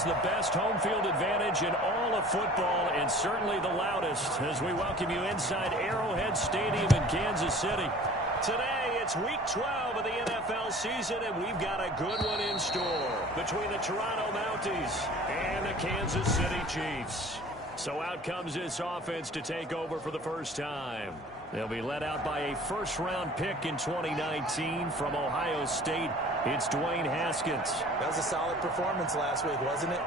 Perhaps the best home field advantage in all of football, and certainly the loudest, as we welcome you inside Arrowhead Stadium in Kansas City. Today, it's Week 12 of the NFL season, and we've got a good one in store between the Toronto Mounties and the Kansas City Chiefs. So out comes this offense to take over for the first time. They'll be led out by a first-round pick in 2019 from Ohio State. It's Dwayne Haskins. That was a solid performance last week, wasn't it?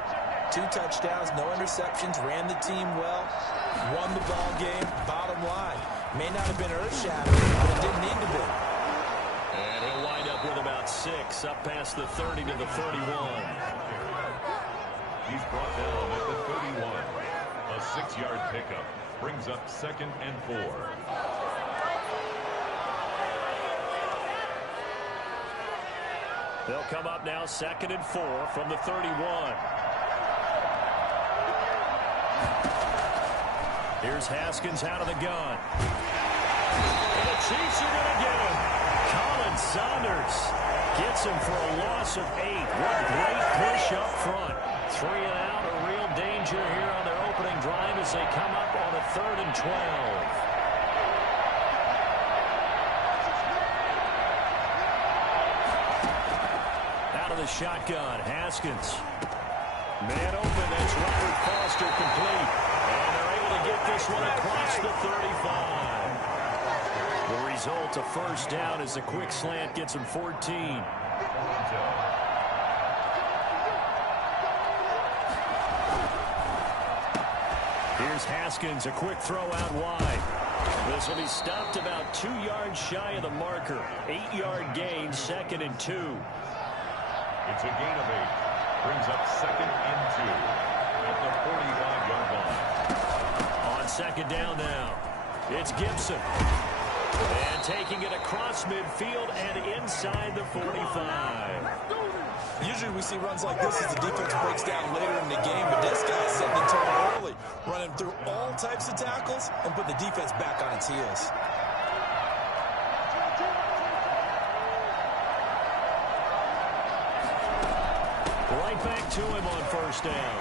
2 touchdowns, no interceptions, ran the team well, won the ball game. Bottom line, may not have been earth-shattering, but it didn't need to be. And he'll wind up with about 6, up past the 30 to the 31. He's brought down at the 31. A 6-yard pickup brings up 2nd and 4. They'll come up now 2nd and 4 from the 31. Here's Haskins out of the gun. And the Chiefs are going to get him. Colin Saunders gets him for a loss of 8. What great push up front. 3 and out, a real danger here on their opening drive as they come up on a 3rd and 12. Out of the shotgun, Haskins. Man open, that's Robert Foster complete. And they're able to get this one across the 35. The result, a first down as the quick slant gets him 14. Here's Haskins, a quick throw out wide. This will be stopped about 2 yards shy of the marker. 8-yard gain, 2nd and 2. It's a gain of 8. Brings up 2nd and 2 at the 45-yard line. On 2nd down now, it's Gibson. And taking it across midfield and inside the 45. Usually we see runs like this as the defense breaks down later in the game, but this guy's setting the tone early, running through all types of tackles and put the defense back on its heels. Right back to him on first down.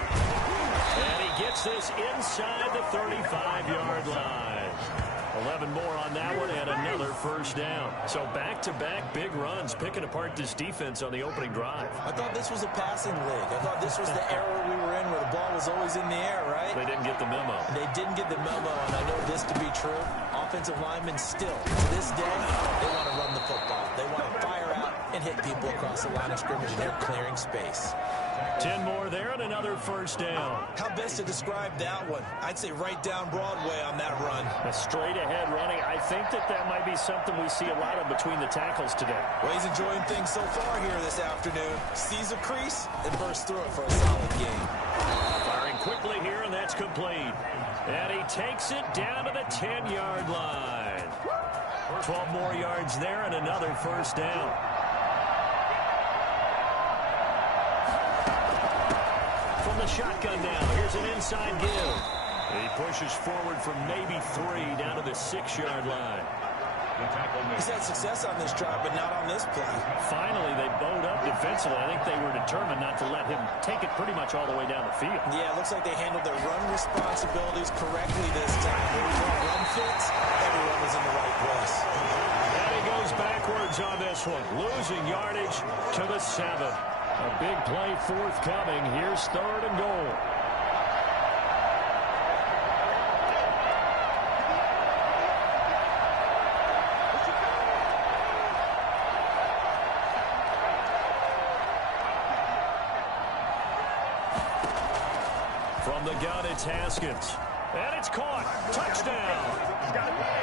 And he gets this inside the 35-yard line. 11 more on that one and another first down. So back-to-back big runs picking apart this defense on the opening drive. I thought this was a passing league. I thought this was the era we were in where the ball was always in the air, right? They didn't get the memo. They didn't get the memo, and I know this to be true. Offensive linemen still, to this day, they want to run the football. They want to fire out and hit people across the line of scrimmage, and they're clearing space. 10 more there and another first down. How best to describe that one? I'd say right down Broadway on that run. A straight-ahead running. I think that might be something we see a lot of between the tackles today. Well, he's enjoying things so far here this afternoon. Sees a crease and bursts through it for a solid game. Firing quickly here, and that's complete. And he takes it down to the 10-yard line. 12 more yards there and another first down. From the shotgun now, here's an inside give. He pushes forward from maybe 3 down to the 6-yard line. He's had success on this drive, but not on this play. Finally, they bowed up defensively. I think they were determined not to let him take it pretty much all the way down the field. Yeah, it looks like they handled their run responsibilities correctly this time. Where we want run fits, everyone was in the right place. And he goes backwards on this one, losing yardage to the 7. A big play forthcoming. Here's 3rd and goal. From the gun, it's Haskins. And it's caught. Touchdown.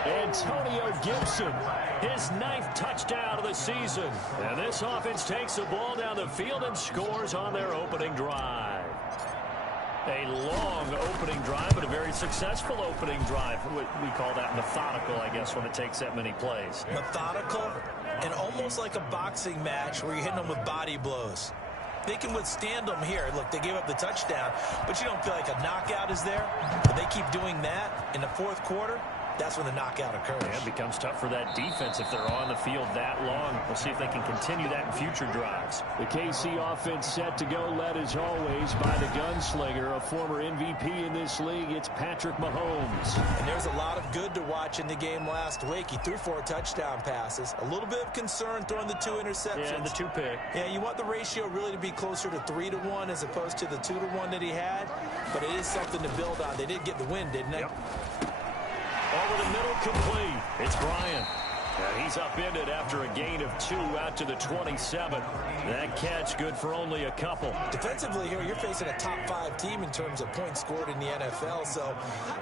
Antonio Gibson, his 9th touchdown of the season. And this offense takes the ball down the field and scores on their opening drive. A long opening drive, but a very successful opening drive. We call that methodical, I guess, when it takes that many plays. Methodical and almost like a boxing match where you're hitting them with body blows. They can withstand them here. Look, they gave up the touchdown, but you don't feel like a knockout is there. But they keep doing that in the 4th quarter. that's when the knockout occurs. Yeah, it becomes tough for that defense if they're on the field that long. We'll see if they can continue that in future drives. The KC offense set to go, led as always by the gunslinger, a former MVP in this league. It's Patrick Mahomes. And there's a lot of good to watch in the game last week. He threw 4 touchdown passes. A little bit of concern throwing the 2 interceptions. Yeah, and the 2 pick. Yeah, you want the ratio really to be closer to 3-1 as opposed to the 2-1 that he had. But it is something to build on. They did get the win, didn't they? Yep. Over the middle, complete. It's Bryant. And he's upended after a gain of 2 out to the 27. That catch good for only a couple. Defensively here, you're facing a top 5 team in terms of points scored in the NFL. So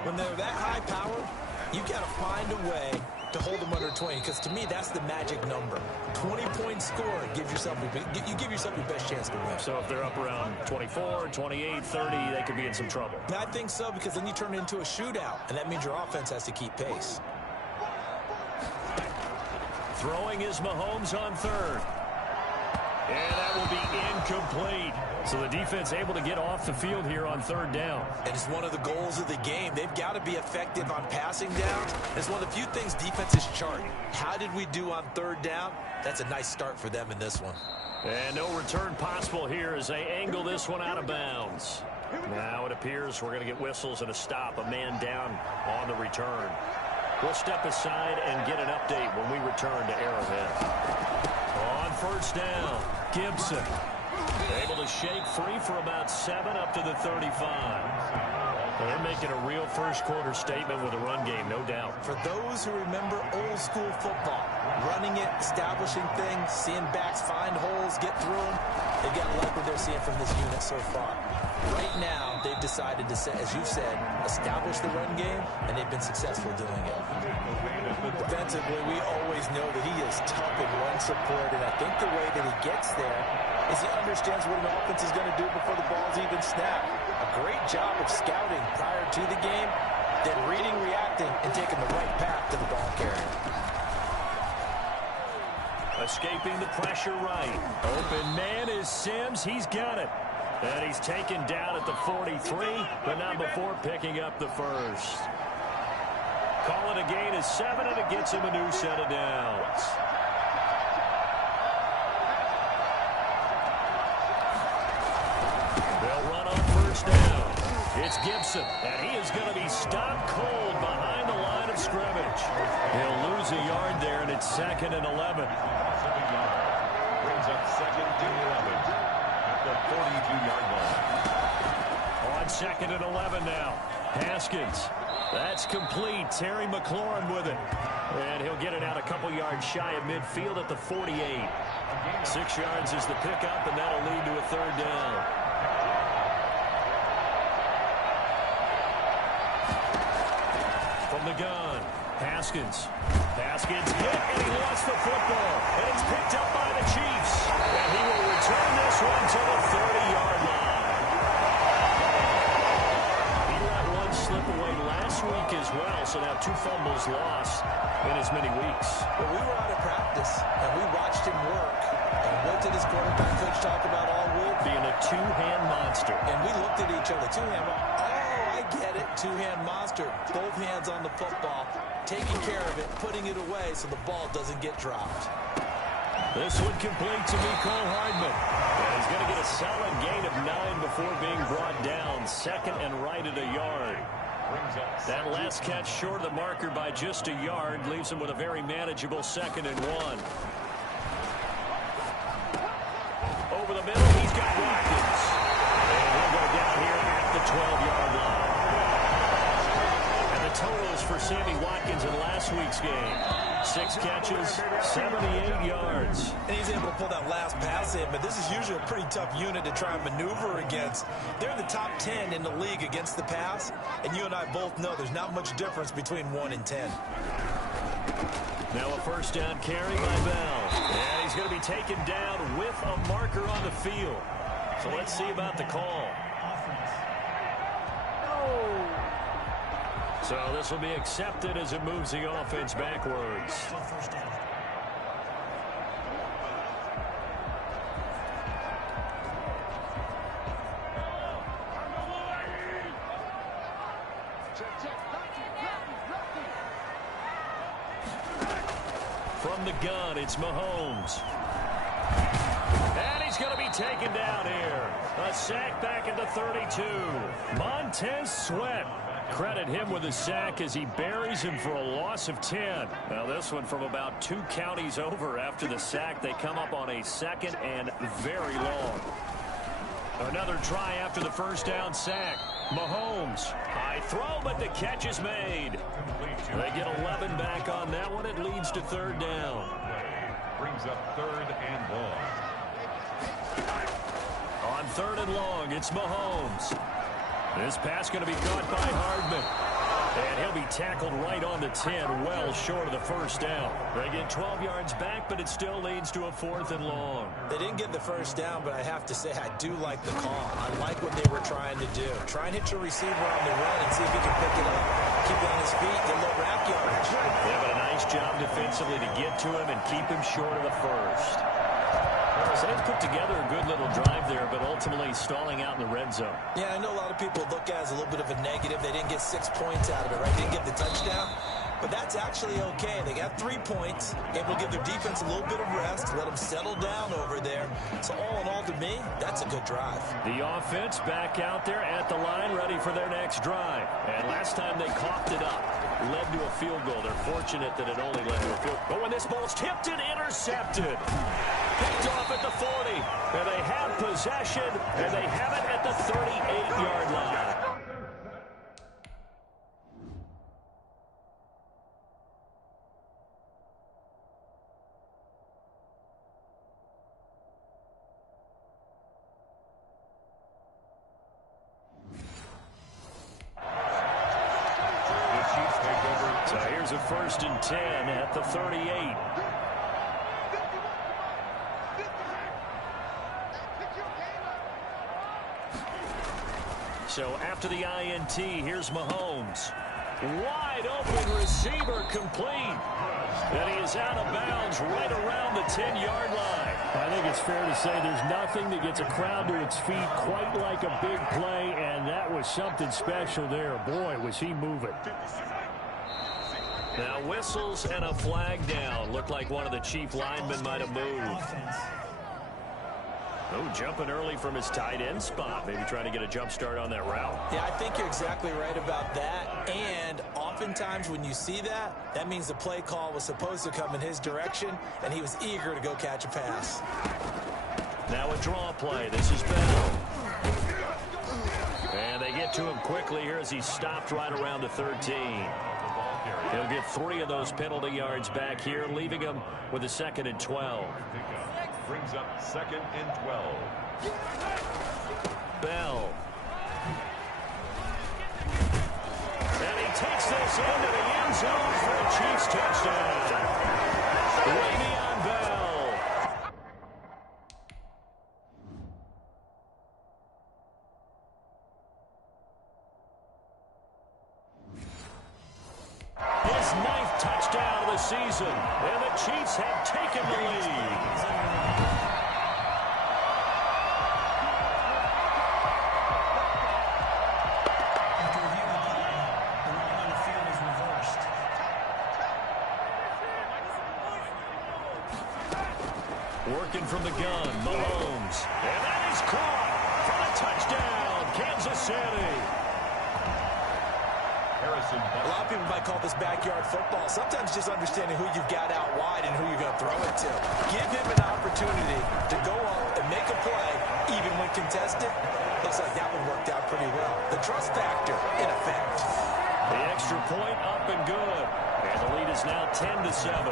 when they're that high power, you got to find a way to hold them under 20, because to me that's the magic number. 20-point score gives yourself you give yourself your best chance to win. So if they're up around 24, 28, 30, they could be in some trouble. I think so, because then you turn it into a shootout, and that means your offense has to keep pace. Throwing is Mahomes on 3rd. And that will be incomplete. So the defense able to get off the field here on 3rd down. And it's one of the goals of the game. They've got to be effective on passing down. It's one of the few things defenses chart. How did we do on 3rd down? That's a nice start for them in this one. And no return possible here as they angle this one out of bounds. Now it appears we're going to get whistles and a stop. A man down on the return. We'll step aside and get an update when we return to Arrowhead. On 1st down, Gibson able to shake free for about 7 up to the 35. Well, they're making a real first-quarter statement with a run game, no doubt. For those who remember old-school football, running it, establishing things, seeing backs find holes, get through them, they've got to like what they're seeing from this unit so far. Right now, they've decided to, as you said, establish the run game, and they've been successful doing it. Defensively, we always know that he is tough in run support, and I think the way that he gets there is he understands what an offense is going to do before the ball's even snapped. A great job of scouting prior to the game, then reading, reacting, and taking the right path to the ball carrier. Escaping the pressure right. Open man is Sims. He's got it. And he's taken down at the 43, but not before picking up the first. Call it a gain of 7, and it gets him a new set of downs. They'll run on 1st down. It's Gibson, and he is going to be stopped cold behind the line of scrimmage. He'll lose a yard there, and it's 2nd and 11. Brings up 2nd and 11 at the 42-yard line. On 2nd and 11 now. Haskins. That's complete. Terry McLaurin with it. And he'll get it out a couple yards shy of midfield at the 48. 6 yards is the pickup, and that'll lead to a 3rd down. From the gun, Haskins. Haskins hit, and he lost the football. And it's picked up by the Chiefs. And he will return this one to the 30-yard line. He let one slip away last week as well, so now 2 fumbles lost in as many weeks. Well, we were out of practice, and we watched him work. And what did his quarterback coach talk about all week? Being a 2-hand monster. And we looked at each other. 2-hand. Oh, I get it. 2-hand monster. Both hands on the football, taking care of it, putting it away so the ball doesn't get dropped. This one complete to Mecole Hardman. And he's going to get a solid gain of 9 before being brought down. 2nd and right at a yard. That last catch short of the marker by just a yard leaves him with a very manageable 2nd and 1. Over the middle, he's got Watkins. And he'll go down here at the 12-yard line. And the totals for Sammy Watkins in last week's game. 6 catches, 78 yards. And he's able to pull that last pass in, but this is usually a pretty tough unit to try and maneuver against. They're in the top 10 in the league against the pass, and you and I both know there's not much difference between 1 and 10. Now a 1st down carry by Bell. And he's going to be taken down with a marker on the field. So let's see about the call. So this will be accepted as it moves the offense backwards. from the gun, it's Mahomes. And he's going to be taken down here. A sack back at the 32. Montez Sweat. Credit him with a sack as he buries him for a loss of 10. Now this one from about 2 counties over after the sack. They come up on a second and very long. Another try after the first down sack. Mahomes. High throw, but the catch is made. They get 11 back on that one. It leads to third down. Brings up third and long. On third and long, it's Mahomes. This pass going to be caught by Hardman. And he'll be tackled right on the 10, well short of the first down. They get 12 yards back, but it still leads to a fourth and long. They didn't get the first down, but I have to say I do like the call. I like what they were trying to do. Try and hit your receiver on the run and see if he can pick it up. Keep it on his feet, get a little rack yardage. They have a nice job defensively to get to him and keep him short of the first. So they've put together a good little drive there, but ultimately stalling out in the red zone. Yeah, I know a lot of people look at it as a little bit of a negative. They didn't get 6 points out of it, right? They didn't get the touchdown. But that's actually okay. They got 3 points. It will give their defense a little bit of rest, let them settle down over there. So all in all, to me, that's a good drive. The offense back out there at the line, ready for their next drive. And last time they coughed it up, led to a field goal. They're fortunate that it only led to a field goal. But when this ball's tipped and intercepted, picked off at the 40, and they have possession, and they have it at the 38-yard line. So here's a 1st and 10 at the 38. So after the INT, here's Mahomes. Wide open receiver complete. And he is out of bounds right around the 10-yard line. I think it's fair to say there's nothing that gets a crowd to its feet quite like a big play, and that was something special there. Boy, was he moving. Now whistles and a flag down. Looked like one of the chief linemen might have moved. Oh, jumping early from his tight end spot. Maybe trying to get a jump start on that route. Yeah, I think you're exactly right about that. And oftentimes when you see that, that means the play call was supposed to come in his direction, and he was eager to go catch a pass. Now a draw play. This is Bell. And they get to him quickly here as he stopped right around the 13. He'll get 3 of those penalty yards back here, leaving him with a 2nd and 12. Brings up 2nd and 12. Bell. And he takes this into the end zone for a Chiefs touchdown. Le'Veon Bell. His 9th touchdown of the season, and the Chiefs have taken the lead. After reviewing the play, the line on the field is reversed. Working from the gun, Mahomes. And that is caught for a touchdown, Kansas City. A lot of people might call this backyard football. Sometimes just understanding who you've got out wide and who you're going to throw it to. Give him an opportunity to go up and make a play, even when contested. Looks like that one worked out pretty well. The trust factor, in effect. The extra point up and good. And the lead is now 10-7.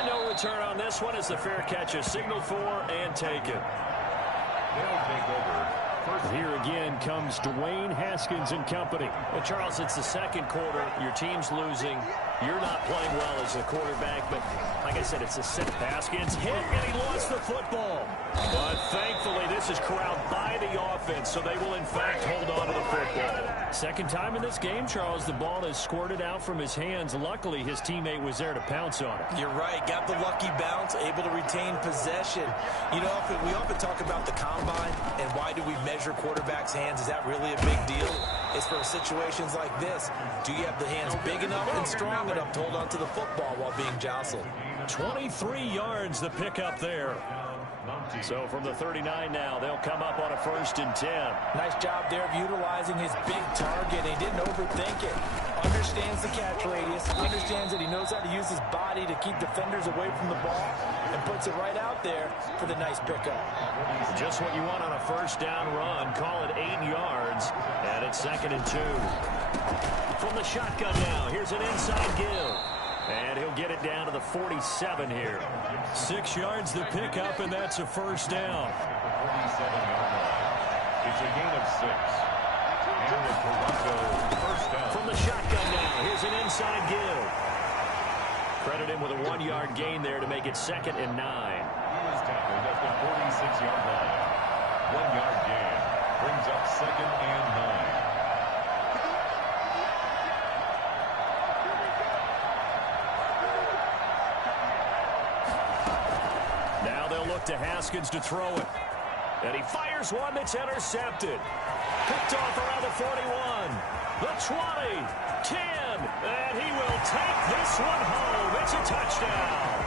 And no return on this one as the fair catch is signaled for and taken. They'll take over. Here again comes Dwayne Haskins and company. Well, Charles, it's the second quarter. Your team's losing. You're not playing well as the quarterback, but like I said, it's a set. Haskins hit, and he lost the football. But Thankfully, this is corralled by the offense, so they will, in fact, hold on to the football. Second time in this game, Charles, the ball has squirted out from his hands. Luckily, his teammate was there to pounce on it. You're right. Got the lucky bounce, able to retain possession. You know, we often talk about the combine and why do we measure quarterbacks' hands. Is that really a big deal? It's for situations like this. Do you have the hands big enough and strong enough to hold on to the football while being jostled? 23 yards the pickup there. So from the 39 now, they'll come up on a 1st and 10. Nice job there of utilizing his big target. He didn't overthink it. Understands the catch radius. Understands that he knows how to use his body to keep defenders away from the ball. And puts it right out there for the nice pickup. Just what you want on a 1st down run. Call it 8 yards. And it's 2nd and 2. From the shotgun now, here's an inside give. And he'll get it down to the 47 here. 6 yards the pickup, and that's a 1st down. 47-yard line. It's a gain of 6. And the Toronto 1st down. From the shotgun now, here's an inside give. Credit him with a 1-yard gain there to make it 2nd and 9. He was tackled at the 46-yard line. 1-yard gain. Brings up 2nd and 9. To Haskins to throw it. And he fires one that's intercepted. Picked off around the 41. The 20. 10. And he will take this one home. It's a touchdown.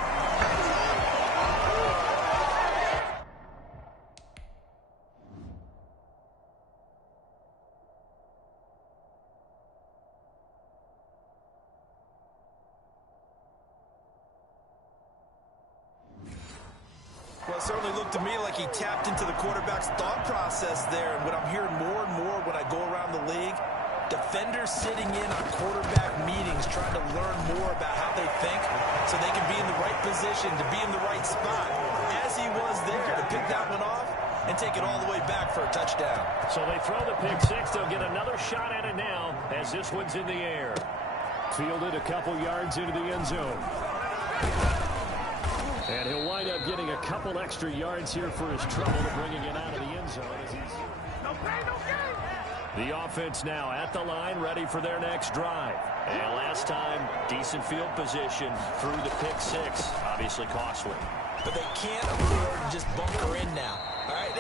Well, it certainly looked to me like he tapped into the quarterback's thought process there. And what I'm hearing more and more when I go around the league, defenders sitting in on quarterback meetings trying to learn more about how they think so they can be in the right position to be in the right spot, as he was there to pick that one off and take it all the way back for a touchdown. So they throw the pick six. They'll get another shot at it now as this one's in the air. Fielded a couple yards into the end zone. And he'll wind up getting a couple extra yards here for his trouble to bringing it out of the end zone. As he's... The offense now at the line, ready for their next drive. And last time, decent field position through the pick six. Obviously costly. But they can't afford to just bunker in now. All right,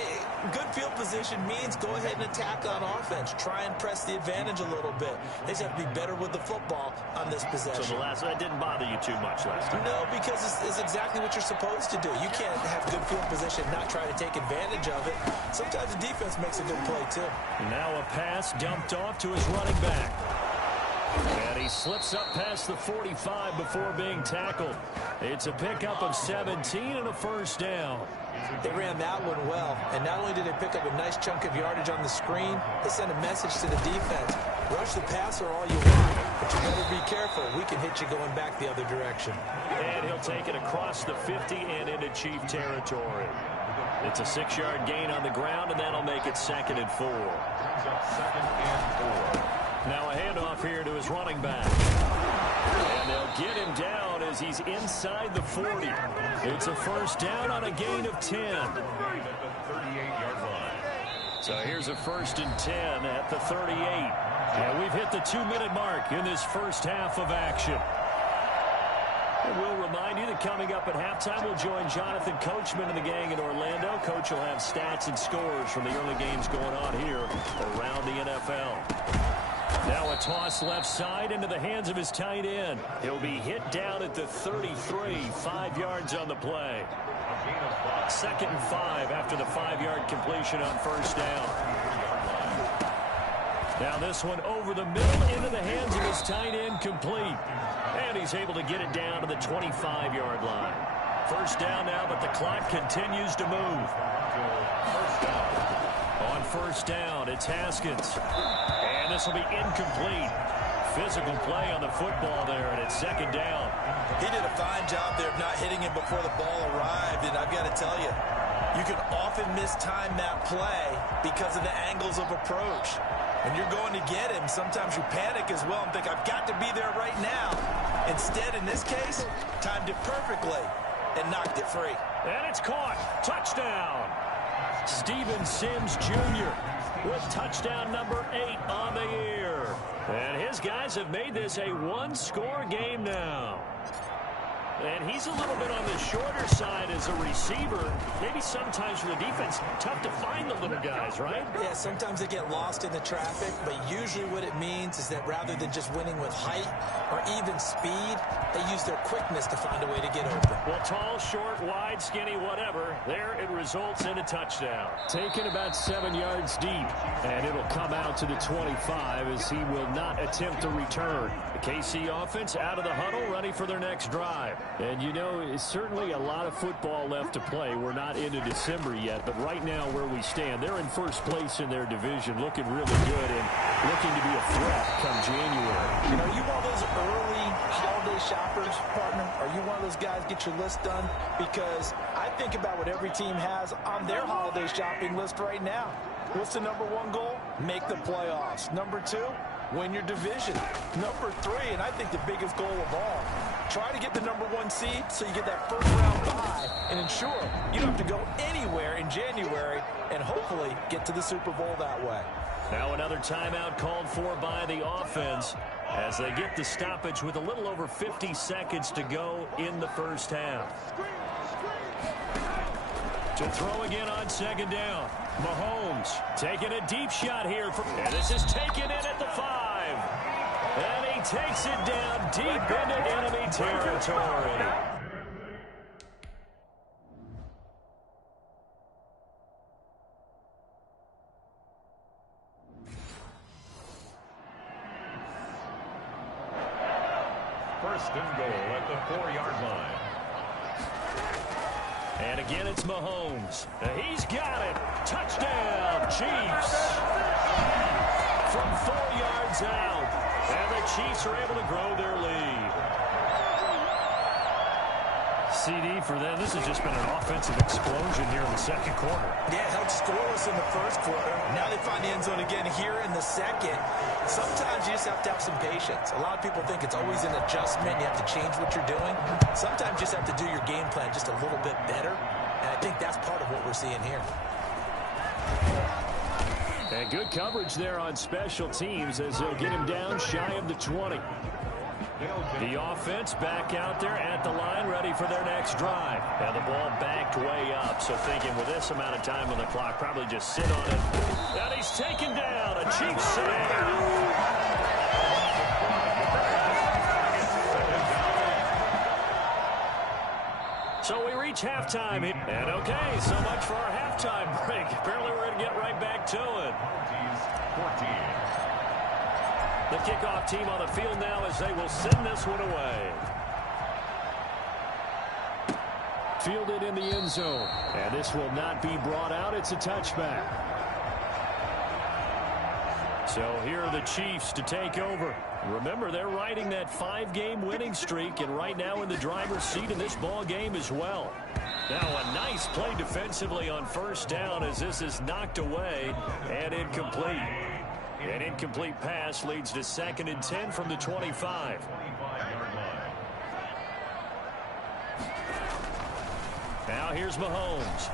good field position means go ahead and attack on offense. Try and press the advantage a little bit. They just have to be better with the football on this possession. So that didn't bother you too much last time? No, because it's exactly what you're supposed to do. You can't have good field position, not try to take advantage of it. Sometimes the defense makes a good play, too. Now a pass dumped off to his running back. And he slips up past the 45 before being tackled. It's a pickup of 17 and a first down. They ran that one well, and not only did they pick up a nice chunk of yardage on the screen, they sent a message to the defense. Rush the passer all you want, but you better be careful. We can hit you going back the other direction. And he'll take it across the 50 and into Chief territory. It's a 6-yard gain on the ground, and that'll make it 2nd and 4. Second and 4. Now a handoff here to his running back. And they'll get him down as he's inside the 40. It's a first down on a gain of 10. At the 38-yard line. So here's a 1st and 10 at the 38. And we've hit the 2-minute mark in this first half of action. And we'll remind you that coming up at halftime, we'll join Jonathan Coachman and the gang in Orlando. Coach will have stats and scores from the early games going on here around the NFL. Now a toss left side into the hands of his tight end. He'll be hit down at the 33, 5 yards on the play. 2nd and 5 after the 5-yard completion on first down. Now this one over the middle into the hands of his tight end, complete. And he's able to get it down to the 25-yard line. First down now, but the clock continues to move. On first down, it's Haskins. And this will be incomplete. Physical play on the football there, and it's 2nd down. He did a fine job there of not hitting him before the ball arrived, and I've got to tell you, you can often mistime that play because of the angles of approach. When you're going to get him, sometimes you panic as well and think, I've got to be there right now. Instead, in this case, timed it perfectly and knocked it free. And it's caught. Touchdown. Steven Sims Jr. with touchdown number 8 on the year. And his guys have made this a one-score game now. And he's a little bit on the shorter side as a receiver. Maybe sometimes for the defense, tough to find the little guys, right? Yeah, sometimes they get lost in the traffic, but usually what it means is that rather than just winning with height or even speed, they use their quickness to find a way to get open. Well, tall, short, wide, skinny, whatever, there it results in a touchdown. Taken about 7 yards deep, and it'll come out to the 25 as he will not attempt to return. The KC offense out of the huddle, ready for their next drive. And, you know, it's certainly a lot of football left to play. We're not into December yet, but right now where we stand, they're in first place in their division, looking really good and looking to be a threat come January. You know, are you one of those early holiday shoppers, partner? Are you one of those guys get your list done? Because I think about what every team has on their holiday shopping list right now. What's the number 1 goal? Make the playoffs. Number 2, win your division. Number 3, and I think the biggest goal of all, try to get the number 1 seed so you get that first round bye and ensure you don't have to go anywhere in January and hopefully get to the Super Bowl that way. Now another timeout called for by the offense as they get the stoppage with a little over 50 seconds to go in the first half. To throw again on second down. Mahomes taking a deep shot here. And this is taken in at the 5. And he takes it down deep into enemy territory. First and goal at the 4-yard line. And again, it's Mahomes. He's got it. Touchdown, Chiefs. From 4 yards out. And the Chiefs are able to grow their lead. CD for them. This has just been an offensive explosion here in the second quarter. Yeah, held scoreless in the first quarter. Now they find the end zone again here in the second. Sometimes you just have to have some patience. A lot of people think it's always an adjustment. You have to change what you're doing. Sometimes you just have to do your game plan just a little bit better. And I think that's part of what we're seeing here. And good coverage there on special teams as they'll get him down shy of the 20. The offense back out there at the line, ready for their next drive. And the ball backed way up, so thinking with this amount of time on the clock, probably just sit on it. And he's taken down. A Chiefs save. So we reach halftime. And okay, so much for our halftime break. Apparently we're going to get right back to it. 14. The kickoff team on the field now as they will send this one away. Fielded in the end zone. And this will not be brought out. It's a touchback. So here are the Chiefs to take over. Remember, they're riding that 5-game winning streak, and right now in the driver's seat in this ball game as well. Now a nice play defensively on first down as this is knocked away and incomplete. An incomplete pass leads to 2nd and 10 from the 25. Now here's Mahomes.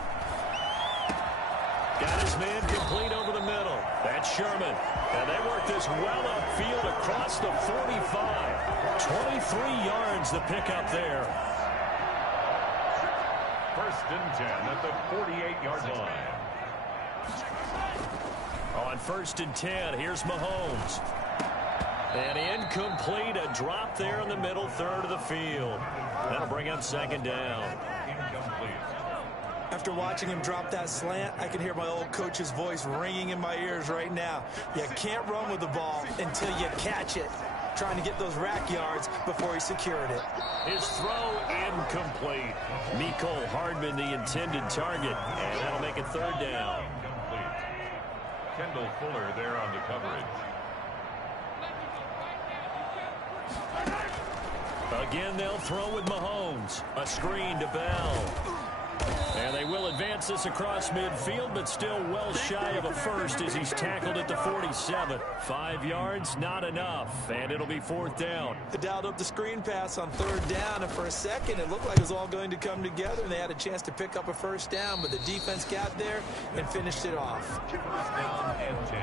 Got his man complete over the middle. That's Sherman. And they work this well upfield across the 45. 23 yards the pickup there. First and 10 at the 48-yard line. On 1st and 10, here's Mahomes. And incomplete, a drop there in the middle third of the field. That'll bring up 2nd down. Incomplete. After watching him drop that slant, I can hear my old coach's voice ringing in my ears right now. You can't run with the ball until you catch it. Trying to get those rack yards before he secured it. His throw incomplete. Mecole Hardman the intended target. And that'll make it 3rd down. Incomplete. Kendall Fuller there on the coverage. Again, they'll throw with Mahomes. A screen to Bell. And they will advance this across midfield, but still well shy of a first as he's tackled at the 47. 5 yards, not enough, and it'll be 4th down. They dialed up the screen pass on 3rd down, and for a second it looked like it was all going to come together, and they had a chance to pick up a 1st down, but the defense got there and finished it off. 1st down and 10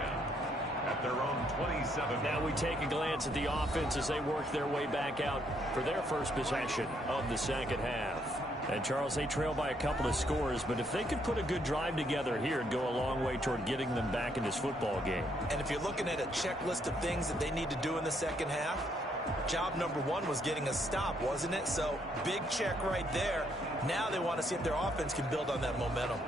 at their own 27. Now we take a glance at the offense as they work their way back out for their first possession of the second half. And, Charles, they trail by a couple of scores, but if they could put a good drive together here, it'd go a long way toward getting them back in this football game. And if you're looking at a checklist of things that they need to do in the second half, job number 1 was getting a stop, wasn't it? So, big check right there. Now they want to see if their offense can build on that momentum.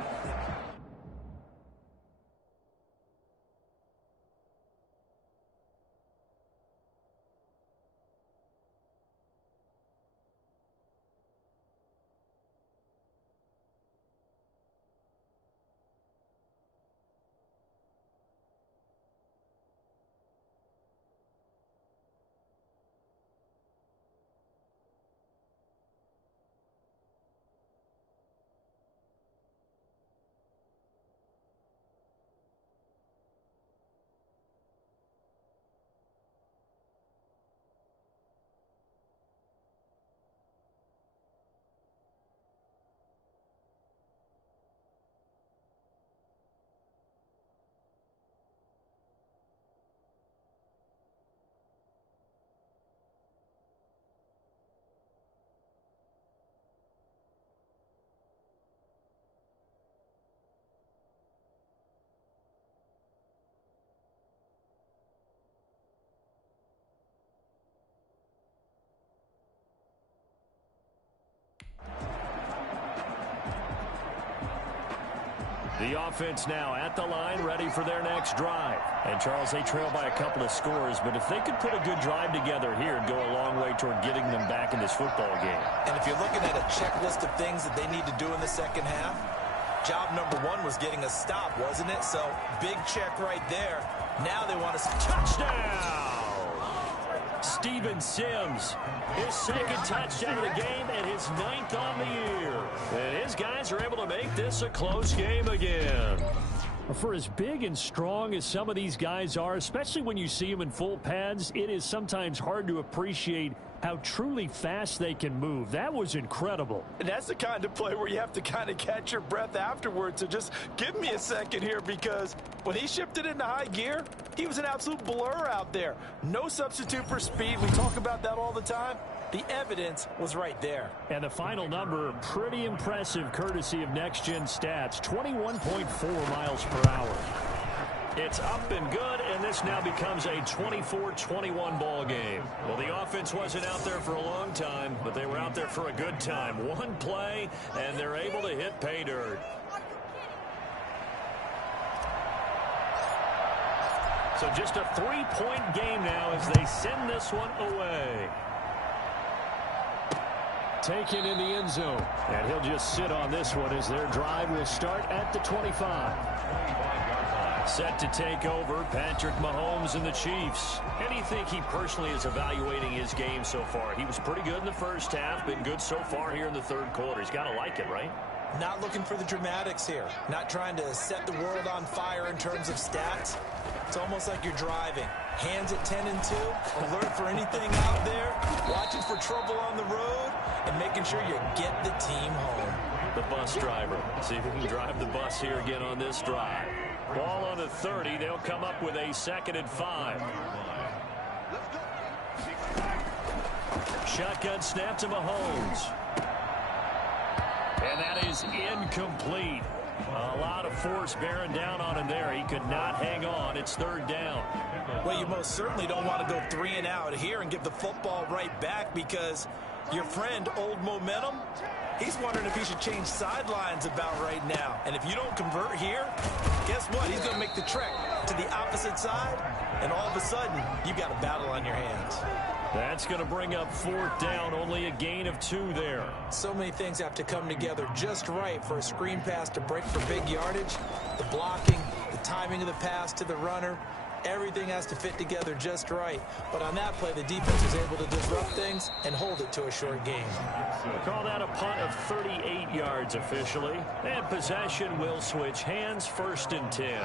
The offense now at the line, ready for their next drive. And, Charles, they trail by a couple of scores, but if they could put a good drive together here, it'd go a long way toward getting them back in this football game. And if you're looking at a checklist of things that they need to do in the second half, job number 1 was getting a stop, wasn't it? So, big check right there. Now they want to... Touchdown! Steven Sims, his 2nd touchdown of the game and his 9th on the year. And his guys are able to make this a close game again. For as big and strong as some of these guys are, especially when you see them in full pads, it is sometimes hard to appreciate how truly fast they can move. That was incredible. And that's the kind of play where you have to kind of catch your breath afterwards. So just give me a second here, because when he shifted into high gear, he was an absolute blur out there. No substitute for speed. We talk about that all the time. The evidence was right there. And the final number, pretty impressive, courtesy of Next Gen Stats, 21.4 miles per hour. It's up and good, and this now becomes a 24-21 ball game. Well, the offense wasn't out there for a long time, but they were out there for a good time. One play, and they're able to hit pay dirt. So just a 3-point game now as they send this one away. Taken in the end zone. And he'll just sit on this one as their drive will start at the 25. Set to take over, Patrick Mahomes and the Chiefs. How do you think he personally is evaluating his game so far? He was pretty good in the first half, been good so far here in the 3rd quarter. He's got to like it, right? Not looking for the dramatics here. Not trying to set the world on fire in terms of stats. It's almost like you're driving. Hands at 10 and 2, alert for anything out there, watching for trouble on the road, and making sure you get the team home. The bus driver. See if he can drive the bus here again on this drive. Ball on the 30. They'll come up with a 2nd and 5. Shotgun snap to Mahomes. And that is incomplete. A lot of force bearing down on him there. He could not hang on. It's 3rd down. Well, you most certainly don't want to go 3 and out here and give the football right back, because your friend, Old Momentum, he's wondering if he should change sidelines about right now. And if you don't convert here, guess what? He's going to make the trek to the opposite side, and all of a sudden, you've got a battle on your hands. That's going to bring up 4th down, only a gain of 2 there. So many things have to come together just right for a screen pass to break for big yardage. The blocking, the timing of the pass to the runner, Everything has to fit together just right. But on that play, the defense was able to disrupt things and hold it to a short game. Call that a punt of 38 yards officially. And possession will switch hands, 1st and 10.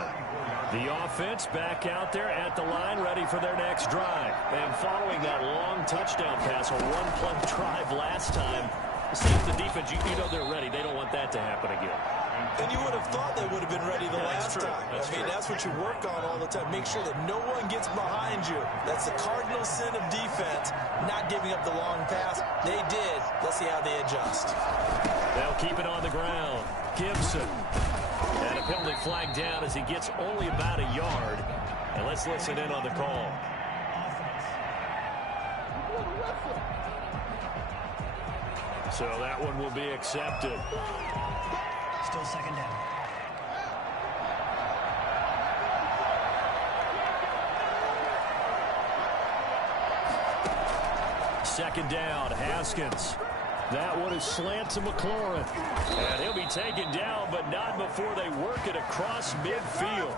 The offense back out there at the line, ready for their next drive. And following that long touchdown pass, a one-play drive last time, seems the defense, you know they're ready. They don't want that to happen again. And you would have thought they would have been ready the last time. That's what you work on all the time. Make sure that no one gets behind you. That's the cardinal sin of defense, not giving up the long pass. They did. Let's see how they adjust. They'll keep it on the ground. Gibson. And a penalty flag down as he gets only about a yard. And let's listen in on the call. So that one will be accepted. Still 2nd down. Second down, Haskins. That one is slant to McLaurin. And he'll be taken down, but not before they work it across midfield.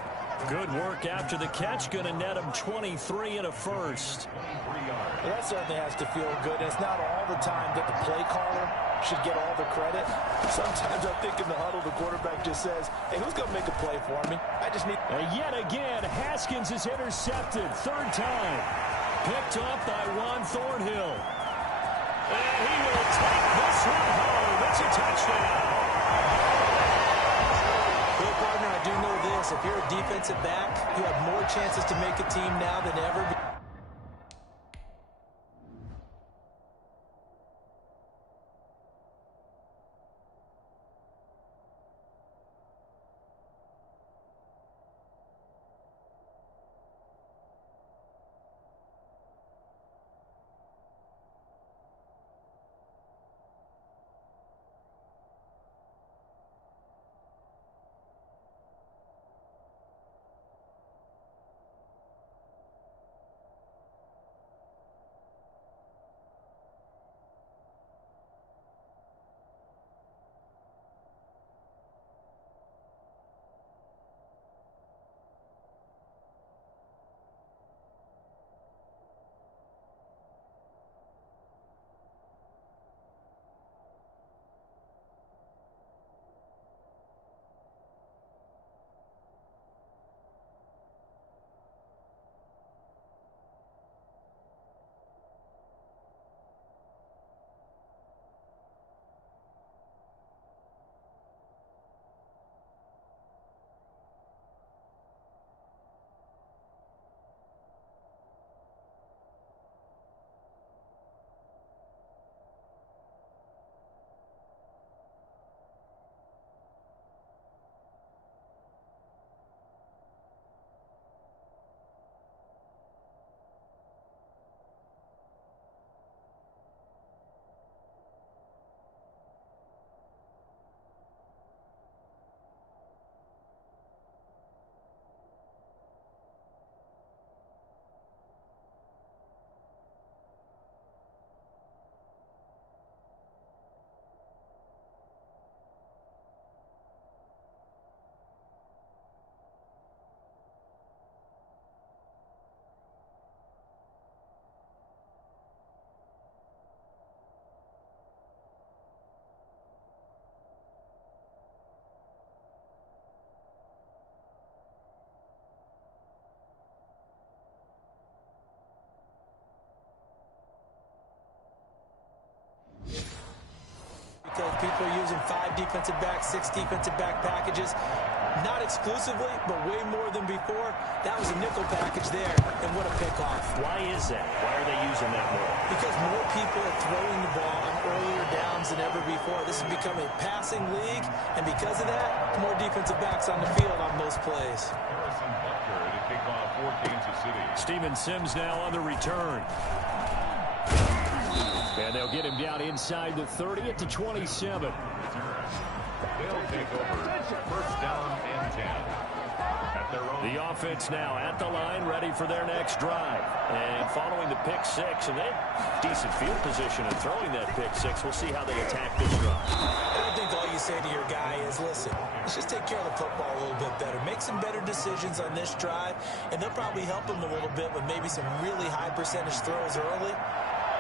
Good work after the catch. Going to net him 23 and a first. Well, that certainly has to feel good. It's not all the time that the play caller should get all the credit. Sometimes I think in the huddle, the quarterback just says, hey, who's going to make a play for me? I just need... And yet again, Haskins is intercepted. 3rd time. Picked up by Juan Thornhill. And he will take this one home. It's a touchdown. Well, partner, I do know this. If you're a defensive back, you have more chances to make a team now than ever. Because people are using 5 defensive backs, 6 defensive back packages. Not exclusively, but way more than before. That was a nickel package there, and what a pickoff. Why is that? Why are they using that more? Because more people are throwing the ball on earlier downs than ever before. This has become a passing league, and because of that, more defensive backs on the field on most plays. Harrison Butker to kick off for Kansas City. Steven Sims now on the return. And they'll get him down inside the 30 at the 27. They'll take over 1st down and 10. At their own. The offense now at the line, ready for their next drive. And following the pick 6, and they have decent field position and throwing that pick 6. We'll see how they attack this drive. I think all you say to your guy is, listen, let's just take care of the football a little bit bit better, make some better decisions on this drive, and they'll probably help them a little bit with maybe some really high percentage throws early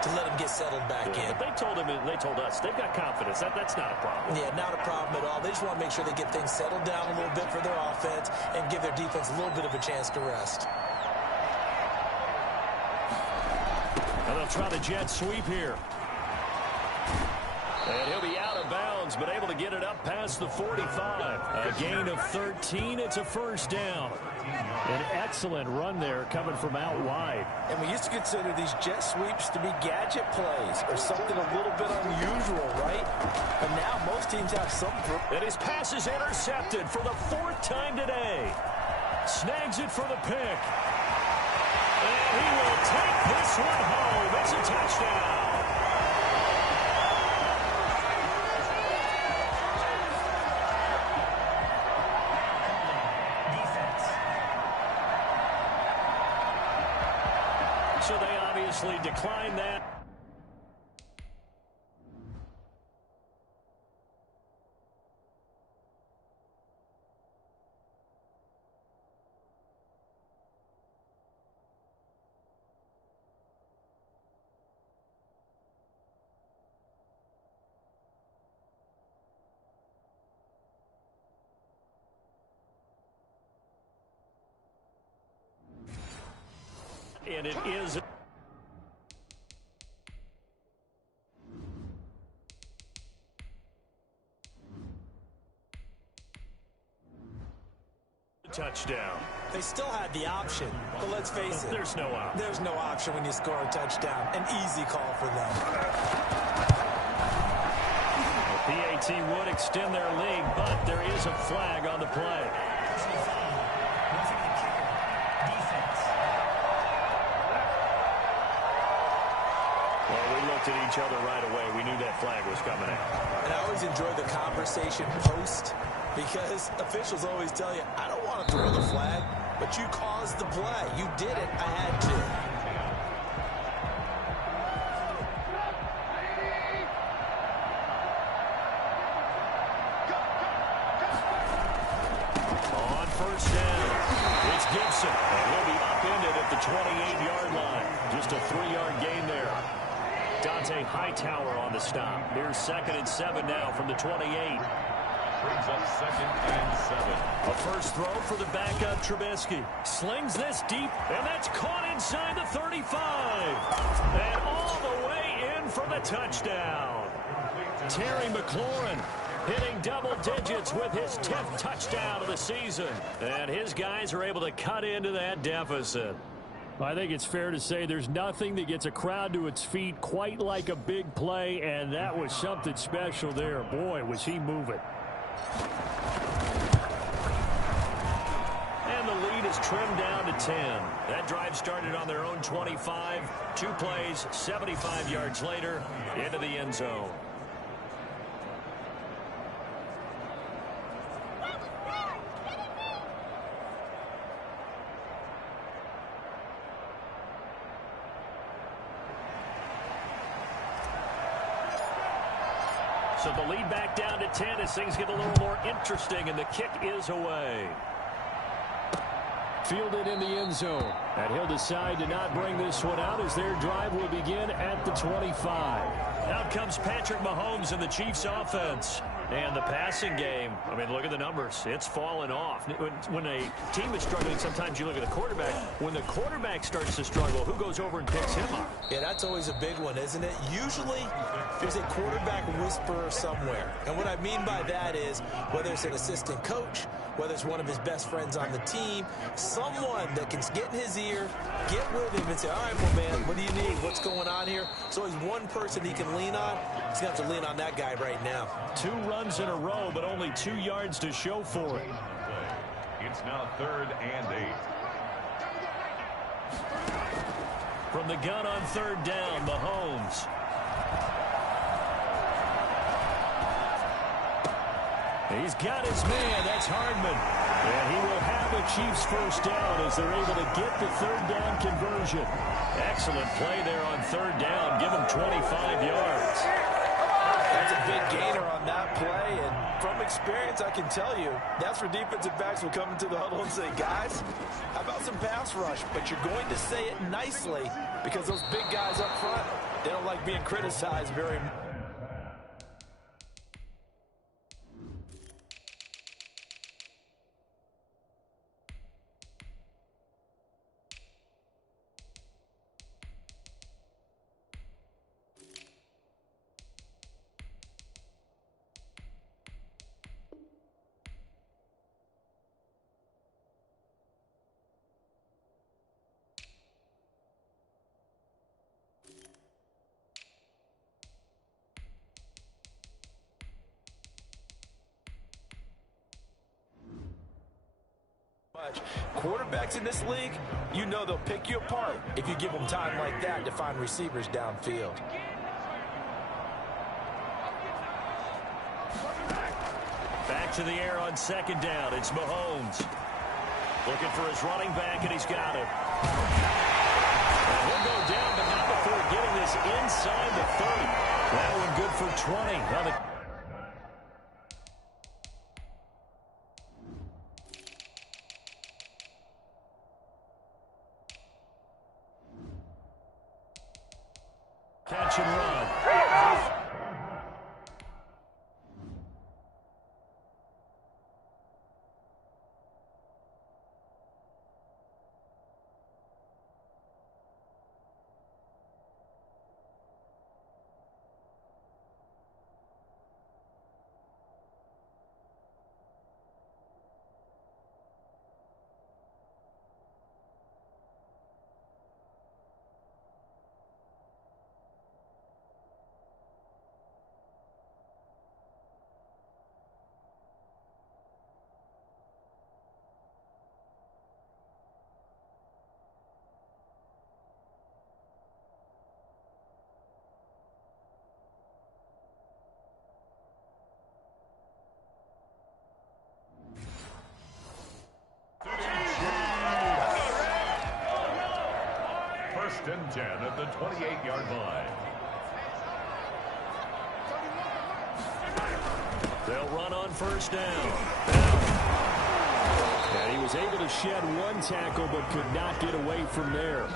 to let them get settled back in. But they told us they've got confidence. That's not a problem. Yeah, not a problem at all. They just want to make sure they get things settled down a little bit for their offense and give their defense a little bit of a chance to rest. And they'll try the jet sweep here. And he'll be out of bounds, but able to get it up past the 45. A gain of 13. It's a first down. An excellent run there coming from out wide. And we used to consider these jet sweeps to be gadget plays or something a little bit unusual, right? But now most teams have something. And his pass is intercepted for the 4th time today. Snags it for the pick. And he will take this one home. It's a touchdown. So they obviously declined that. And it is a touchdown. They still had the option, but let's face it. There's no option. There's no option when you score a touchdown. An easy call for them. The PAT would extend their lead, but there is a flag on the play. Well, we looked at each other right away. We knew that flag was coming out. And I always enjoy the conversation post because officials always tell you, I don't want to throw the flag, but you caused the play. You did it. I had to. On first down, it's Gibson. And he'll be upended at the 28-yard line. Just a 3-yard gain there. Dante Hightower on the stop. Here's 2nd and 7 now from the 28. Brings up 2nd and 7. A first throw for the backup Trubisky. Slings this deep, and that's caught inside the 35. And all the way in for the touchdown. Terry McLaurin hitting double digits with his 10th touchdown of the season. And his guys are able to cut into that deficit. I think it's fair to say there's nothing that gets a crowd to its feet quite like a big play, and that was something special there. Boy, was he moving. And the lead is trimmed down to 10. That drive started on their own 25. 2 plays, 75 yards later, into the end zone. So the lead back down to 10 as things get a little more interesting, and the kick is away. Fielded in the end zone. And he'll decide to not bring this one out as their drive will begin at the 25. Out comes Patrick Mahomes and the Chiefs offense. And the passing game, I mean, look at the numbers. It's fallen off. When a team is struggling, sometimes you look at the quarterback. When the quarterback starts to struggle, who goes over and picks him up? Yeah, that's always a big one, isn't it? Usually, there's a quarterback whisperer somewhere. And what I mean by that is, whether it's an assistant coach, whether it's one of his best friends on the team, someone that can get in his ear, get with him and say, all right, well, man, what do you need? What's going on here? So he's one person he can lean on. He's going to have to lean on that guy right now. 2 runs in a row, but only 2 yards to show for it. It's now 3rd and 8. From the gun on 3rd down, Mahomes. He's got his man. That's Hardman. And he will have a Chiefs first down as they're able to get the 3rd down conversion. Excellent play there on 3rd down. Give him 25 yards. That's a big gainer on that play, and from experience, I can tell you, that's where defensive backs will come into the huddle and say, guys, how about some pass rush? But you're going to say it nicely because those big guys up front, they don't like being criticized very much. Quarterbacks in this league, you know they'll pick you apart if you give them time like that to find receivers downfield. Back to the air on second down. It's Mahomes. Looking for his running back, and he's got it. And he'll go down, but not before getting this inside the 30. That one good for 20. On the catch and run. First and 10 at the 28-yard line. They'll run on first down. And he was able to shed one tackle but could not get away from there.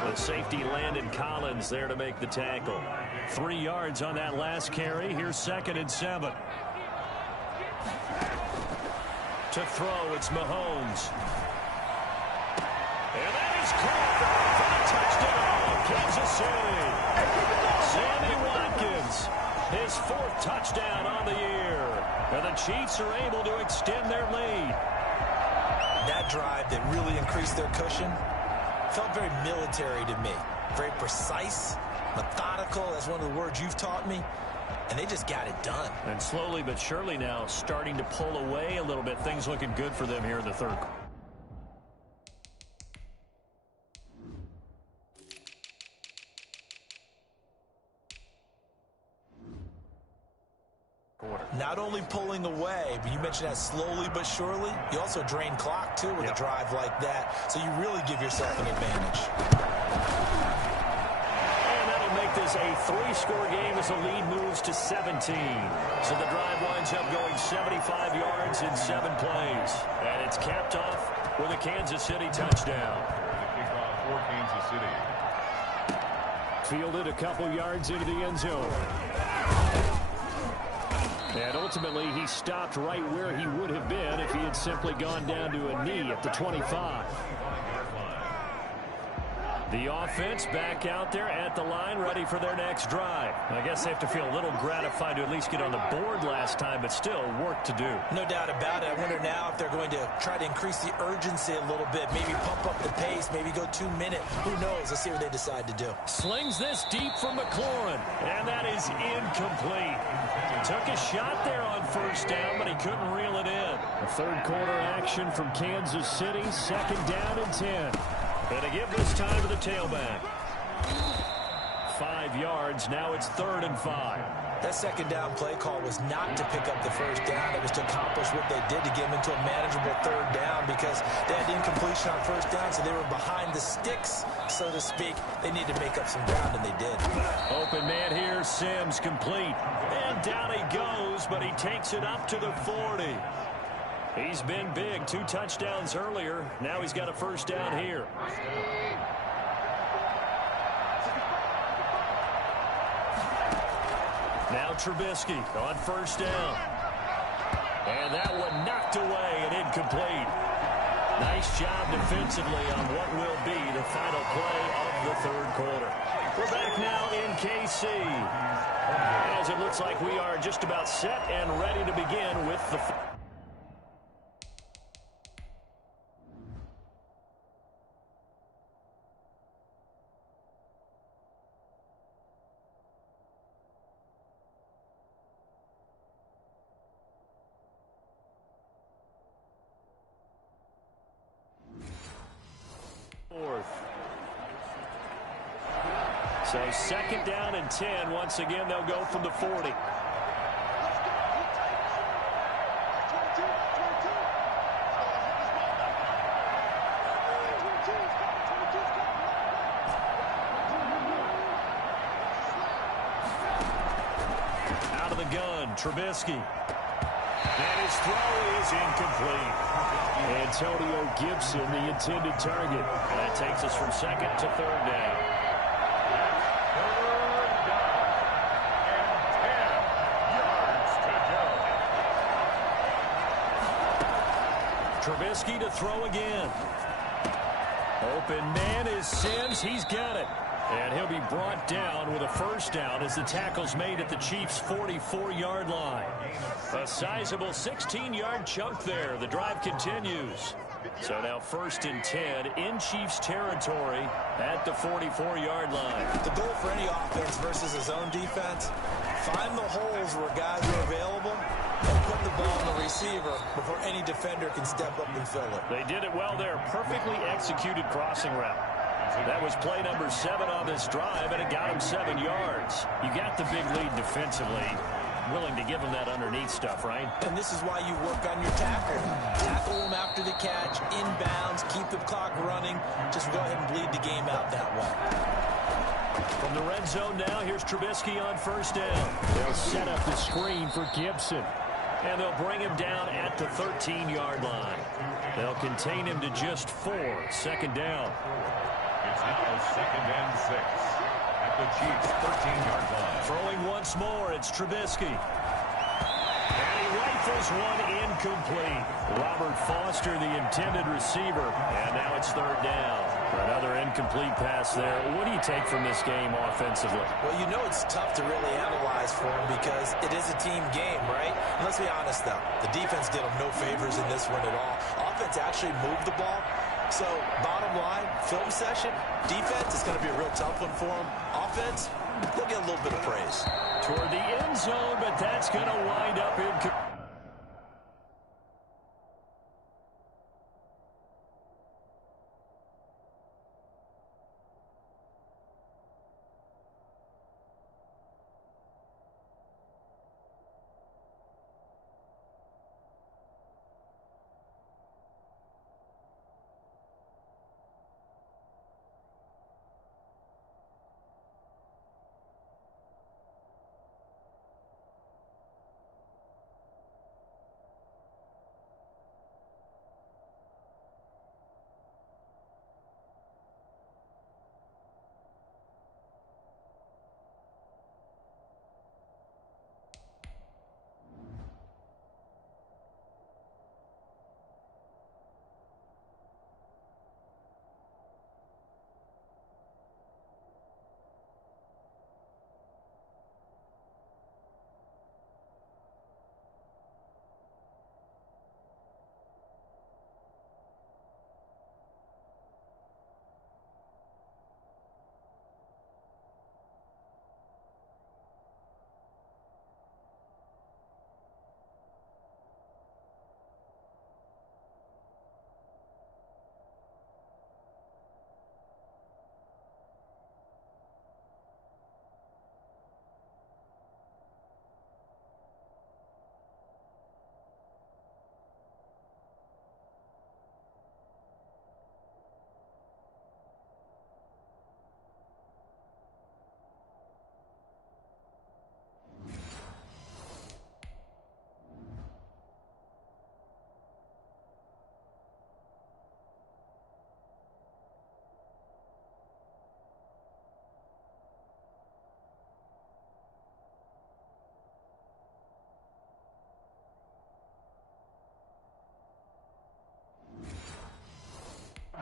The safety Landon Collins there to make the tackle. 3 yards on that last carry. Here's second and 7. To throw, it's Mahomes. And that is caught for a touchdown, Kansas City. Sammy Watkins, his 4th touchdown on the year. And the Chiefs are able to extend their lead. That drive that really increased their cushion felt very military to me. Very precise, methodical, that's one of the words you've taught me. And they just got it done. And slowly but surely now starting to pull away a little bit. Things looking good for them here in the third quarter. Not only pulling away, but you mentioned that slowly but surely. You also drain clock, too, with a drive like that. So you really give yourself an advantage. This a 3-score game as the lead moves to 17. So the drive winds up going 75 yards in 7 plays. And it's capped off with a Kansas City touchdown. The kickoff for Kansas City. Fielded a couple yards into the end zone. And ultimately, he stopped right where he would have been if he had simply gone down to a knee at the 25. The offense back out there at the line, ready for their next drive. I guess they have to feel a little gratified to at least get on the board last time, but still work to do. No doubt about it. I wonder now if they're going to try to increase the urgency a little bit, maybe pump up the pace, maybe go 2 minute. Who knows? Let's see what they decide to do. Slings this deep from McLaurin, and that is incomplete. Took a shot there on first down, but he couldn't reel it in. A third quarter action from Kansas City, 2nd down and 10. And to give this time to the tailback. 5 yards. Now it's 3rd and 5. That second down play call was not to pick up the first down. It was to accomplish what they did to get them into a manageable third down because they had incompletion on first down, so they were behind the sticks, so to speak. They needed to make up some ground, and they did. Open man here, Sims complete. And down he goes, but he takes it up to the 40. He's been big, 2 touchdowns earlier. Now he's got a first down here. Now Trubisky on first down. And that one knocked away and incomplete. Nice job defensively on what will be the final play of the third quarter. We're back now in KC. As it looks like we are just about set and ready to begin with the... So second down and 10. Once again, they'll go from the 40. Out of the gun, Trubisky. And his throw is incomplete. Antonio Gibson, the intended target. And that takes us from second to third down. Trubisky to throw again. Open man is Sims. He's got it. And he'll be brought down with a first down as the tackle's made at the Chiefs' 44-yard line. A sizable 16-yard chunk there. The drive continues. So now first and 10 in Chiefs territory at the 44-yard line. The goal for any offense versus a zone defense, find the holes where guys are available and put the ball on the receiver before any defender can step up and fill it. They did it well there. Perfectly executed crossing route. That was play number 7 on this drive, and it got him 7 yards. You got the big lead defensively. Willing to give him that underneath stuff, right? And this is why you work on your tackle. Tackle him after the catch, inbounds, keep the clock running. Just go ahead and bleed the game out that way. From the red zone now, here's Trubisky on first down. They'll set up the screen for Gibson. And they'll bring him down at the 13-yard line. They'll contain him to just 4. Second down. It's now second and 6 at the Chiefs' 13-yard line. Throwing once more, it's Trubisky. And he rifles one incomplete. Robert Foster, the intended receiver. And now it's third down. Another incomplete pass there. What do you take from this game offensively? Well, you know it's tough to really analyze for him because it is a team game, right? And let's be honest, though. The defense did him no favors in this one at all. Offense actually moved the ball. So, bottom line, film session, defense is going to be a real tough one for him. Offense, they'll get a little bit of praise. Toward the end zone, but that's going to wind up incomplete.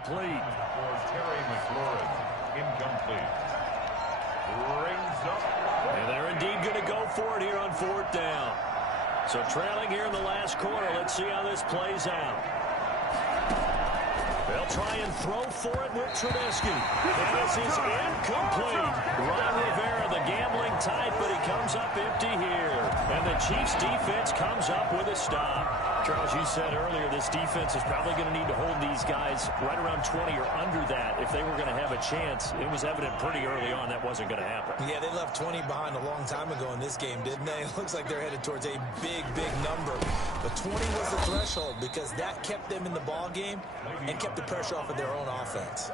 incomplete. For Terry McLaurin, incomplete. Brings up. And they're indeed going to go for it here on 4th down. So trailing here in the last quarter. Let's see how this plays out. They'll try and throw for it with Trubisky. And this is incomplete. Ron Rivera, the gambling type, but he comes up empty here. And the Chiefs defense comes up with a stop. Charles, you said earlier this defense is probably going to need to hold these guys right around 20 or under that if they were going to have a chance. It was evident pretty early on that wasn't going to happen. Yeah, they left 20 behind a long time ago in this game, didn't they? It looks like they're headed towards a big, big number. But 20 was the threshold because that kept them in the ball game and kept the pressure off of their own offense.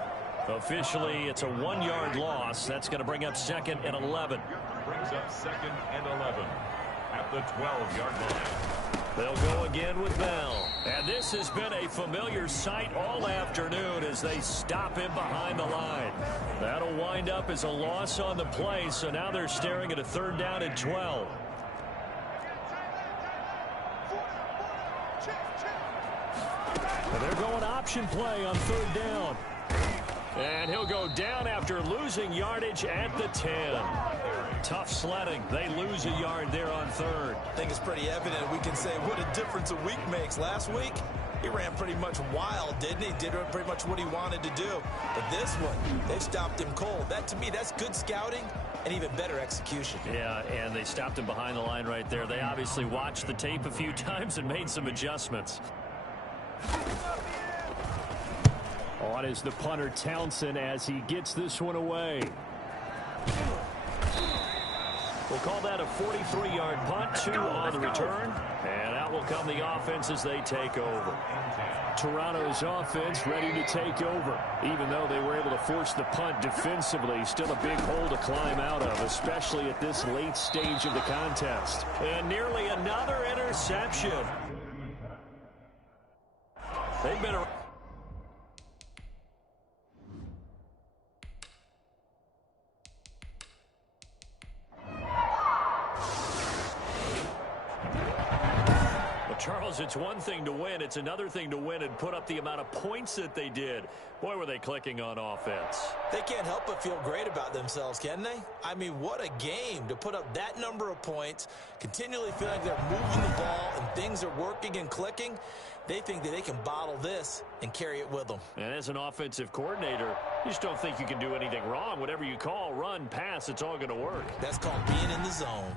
Officially, it's a 1-yard loss. That's going to bring up 2nd and 11. Brings up 2nd and 11 at the 12-yard line. They'll go again with Bell. And this has been a familiar sight all afternoon as they stop him behind the line. That'll wind up as a loss on the play, so now they're staring at a 3rd down and 12. And they're going option play on 3rd down. And he'll go down after losing yardage at the 10. Tough sledding. They lose a yard there on 3rd. I think it's pretty evident. We can say what a difference a week makes. Last week, he ran pretty much wild, didn't he? Did pretty much what he wanted to do. But this one, they stopped him cold. That, to me, that's good scouting and even better execution. Yeah, and they stopped him behind the line right there. They obviously watched the tape a few times and made some adjustments. On is the punter Townsend as he gets this one away. We'll call that a 43-yard punt, 2 on the return. And out will come the offense as they take over. Toronto's offense ready to take over. Even though they were able to force the punt defensively, still a big hole to climb out of, especially at this late stage of the contest. And nearly another interception. They've been around. Charles, it's one thing to win. It's another thing to win and put up the amount of points that they did. Boy, were they clicking on offense. They can't help but feel great about themselves, can they? I mean, what a game to put up that number of points, continually feel like they're moving the ball and things are working and clicking. They think that they can bottle this and carry it with them. And as an offensive coordinator, you just don't think you can do anything wrong. Whatever you call, run, pass, it's all going to work. That's called being in the zone.